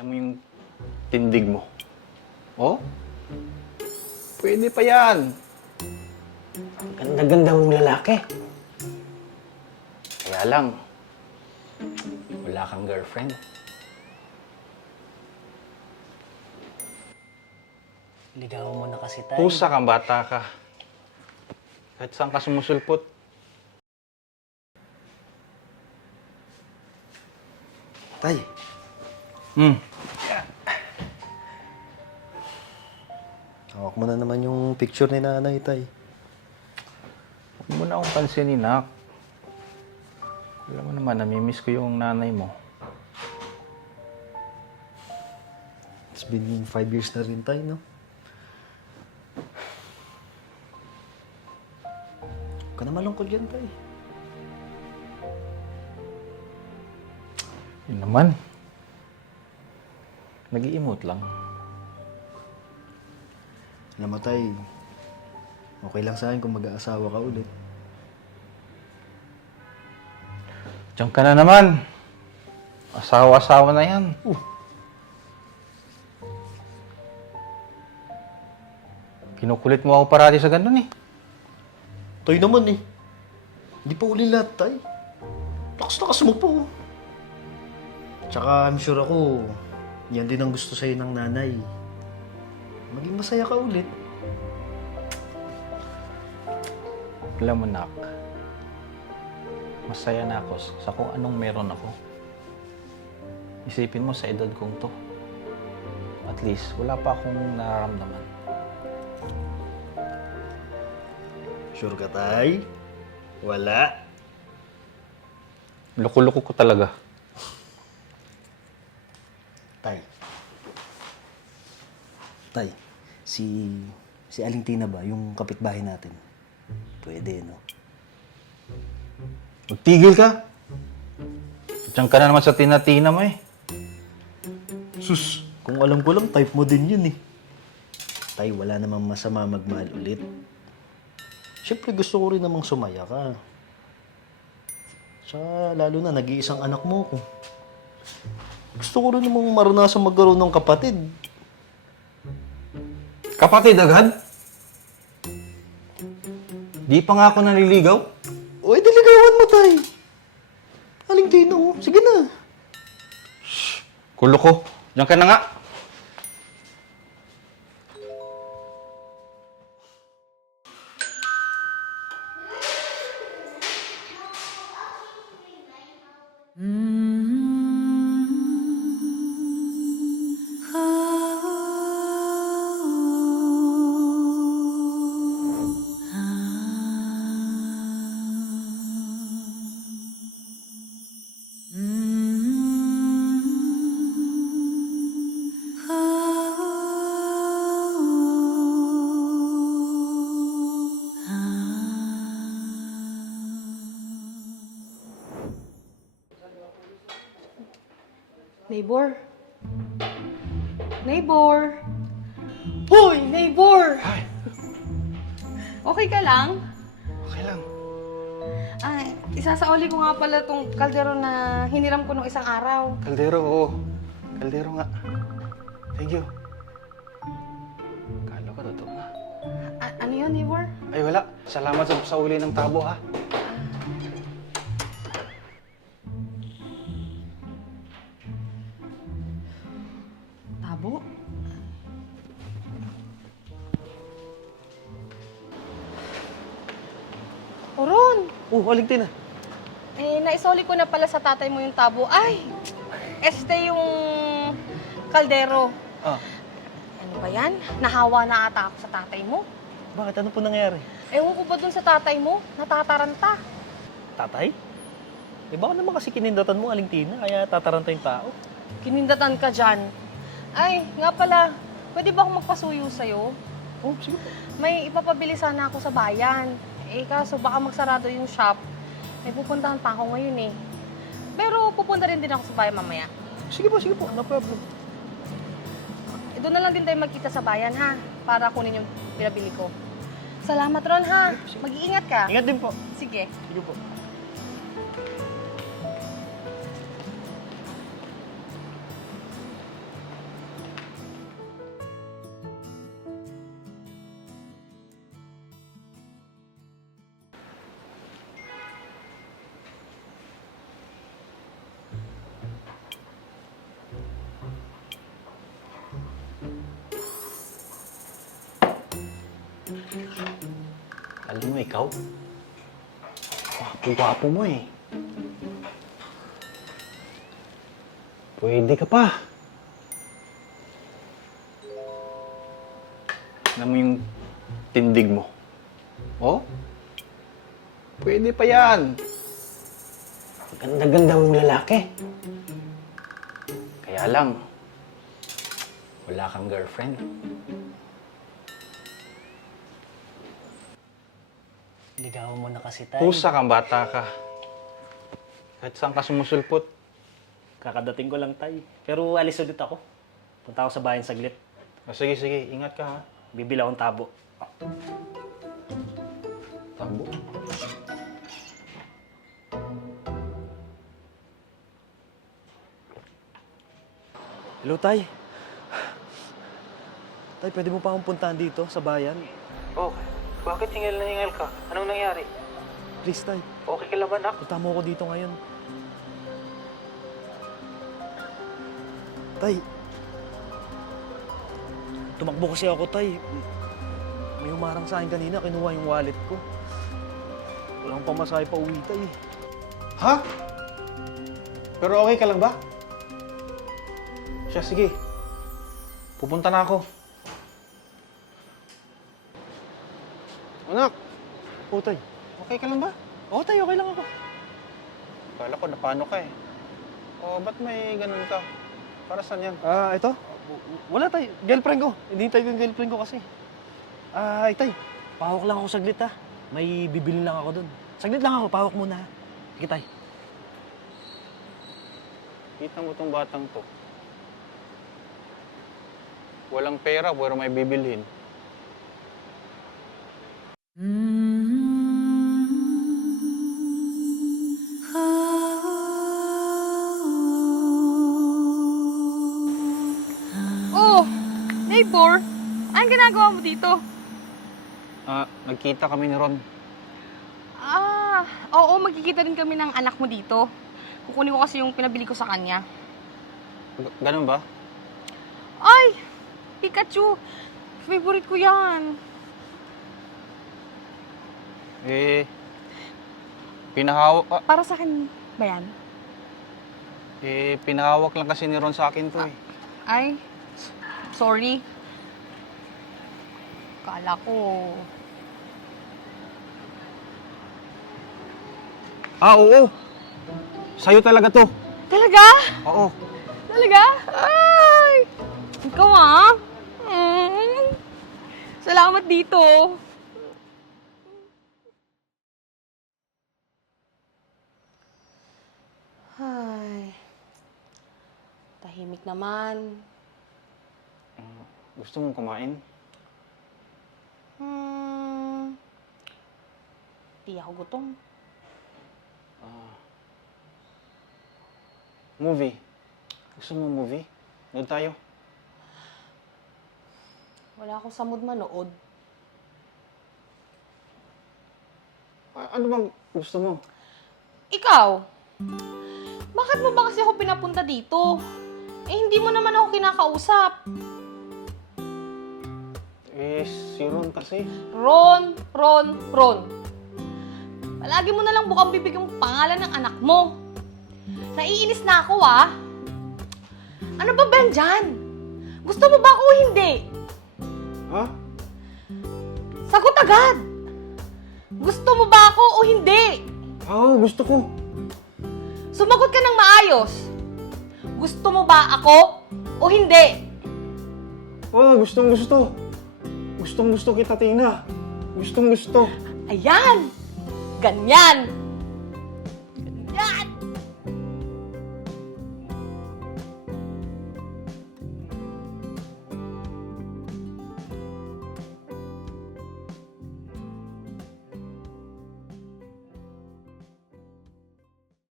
Alam mo yung tindig mo. Oh? Pwede pa yan. Ganda-ganda mong lalaki. Kaya lang, wala kang girlfriend. Ligawan mo na kasi tayo. Pusa kang bata ka. Kahit saan ka sumusulpot. Tay, Hmm. hawak mo na naman yung picture ni nanay, tay. Huwag mo na akong pansinin, nak. Alam mo naman, namimiss ko yung nanay mo. It's been 5 years na rin, tay, no? Huwag ka na malungkot yan, tay. Yun naman. Nag-i-emote lang. Alam mo, tay, okay lang sa akin kung mag-aasawa ka ulit. Diyan ka na naman. Asawa-asawa na yan. Kinukulit mo ako parati sa ganun eh. Tay naman, eh. Hindi pa uli lahat, tay. Lakas-lakas mo po. Tsaka I'm sure ako, yan din ang gusto sa'yo ng nanay. Maging masaya ka ulit. Alam mo, nak, masaya na ako sa kung anong meron ako. Isipin mo sa edad kong to. At least, wala pa akong nararamdaman. Sure ka, tay? Wala. Loko-loko ko talaga. Tay. Tay, si Aling Tina ba, yung kapitbahay natin? Pwede, no? Magtigil ka! Diyan ka na naman sa tina-tina mo eh. Sus, kung alam ko lang, type mo din yun eh. Tay, wala namang masama magmahal ulit. Siyempre, gusto ko rin namang sumaya ka. Tsaka, lalo na, nag-iisang anak mo ko. Gusto ko rin namang maranasan magkaroon ng kapatid. Kapatid agad? Di pa nga ako naliligaw. O, diligawan mo, tay. Aling Tina, oh. Sige na. Kulo ko. Diyan ka na nga. Neighbor? Neighbor? Hoy, neighbor! Ay, Okay ka lang? okay lang. Ay, isasaoli ko nga pala tong kaldero na hiniram ko nung isang araw. Kaldero, oo. Kaldero nga. Thank you. Kala ko totoo na. Ano yun, neighbor? Ay, wala. Salamat sa uli ng tabo, ha. Tabo? Oron! Oh, Aling Tina. Naisoli ko na pala sa tatay mo yung tabo. Ay! Yung kaldero. Ah, Ano ba yan? Nahawa na ata ako sa tatay mo. bakit? Ano po nangyari? Ewan ko ba dun sa tatay mo? Natataranta. Tatay? Eh, baka naman kasi kinindatan mo, Aling Tina, kaya tataranta yung tao. Kinindatan ka dyan. Ay, nga pala, pwede ba akong magpasuyo sa'yo? Oh, sige po. May ipapabili sana ako sa bayan. Kaso baka magsarado yung shop. May pupuntahan pa ako ngayon eh. Pero pupunta rin din ako sa bayan mamaya. Sige po, no problem. Doon na lang din tayo magkita sa bayan ha, para kunin yung pinabili ko. Salamat Ron ha, mag-iingat ka. Ingat din po. Sige. Sige po. Alam mo, ikaw? Gwapo mo eh. Pwede ka pa. Alam mo yung tindig mo. Oh? Pwede pa yan. Ganda-ganda mong lalaki. Kaya lang, Wala kang girlfriend. Ligawan mo na kasi, Tay. pusa kang bata ka. Kahit saan ka sumusulpot. Kakadating ko lang, Tay. Pero alis ulit ako. Punta ako sa bayan saglit. Sige, sige. Ingat ka, ha? Bibili akong tabo. Tabo. Hello, Tay. Tay, pwede mo pa akong puntahan dito sa bayan? Oh, bakit hingal na hingal ka? Anong nangyari? Please, Tay. Okay ka lang ba, nak? Punta mo ako dito ngayon. Tay. Tumakbo kasi ako, Tay. May umarang sa akin kanina, kinuha yung wallet ko. Walang pamasahe pa uwi, Tay. Ha? Pero okay ka lang ba? Siya, sige. Pupunta na ako. Anak, Oo, Tay. okay ka lang ba? Oo, Tay, okay lang ako. Kala ko napano ka eh. Oh, ba't may ganun ka? Para saan yan? Ito? Wala, Tay. Girlfriend ko. Hinihintay ko yung girlfriend ko kasi. Tay. Pahawak lang ako saglit, ha. May bibili lang ako dun. Saglit lang ako. Pahawak muna, ha. Sige, Tay. Kita mo tong batang to. Walang pera, pero may bibilhin. Oh, neighbor, anong ginagawa mo dito? Nagkita kami ni Ron. Oo, magkikita din kami ng anak mo dito. Kukunin ko kasi yung pinabili ko sa kanya. Ganun ba? Ay, Pikachu, favorite ko yan. Pinahawak, Para sa akin ba yan? pinahawak lang kasi ni Ron sa akin to eh. Ay, sorry. Kala ko. Oo. Sa'yo talaga to. Talaga? Oo. Talaga? Ay! Ikaw ah. Salamat dito. Ay. Tahimik naman. Gusto mong kumain? Di ako gutom. Movie. Gusto mo movie? Doon tayo. Wala akong sa mood manood. Ano bang gusto mo? Ikaw? Bakit mo ba kasi ako pinapunta dito? Eh, hindi mo naman ako kinakausap. Si Ron kasi. Ron. Palagi mo na lang bukang bibig yung pangalan ng anak mo. Naiinis na ako, ah. Ano ba Ben dyan? Gusto mo ba ako o hindi? Ha? Sagot agad! Gusto mo ba ako o hindi? Oo, gusto ko. Sumagot ka ng maayos. Gusto mo ba ako o hindi? Oo, gustong gusto. Gustong gusto kita, Tina. Gustong gusto. Ayan! Ganyan!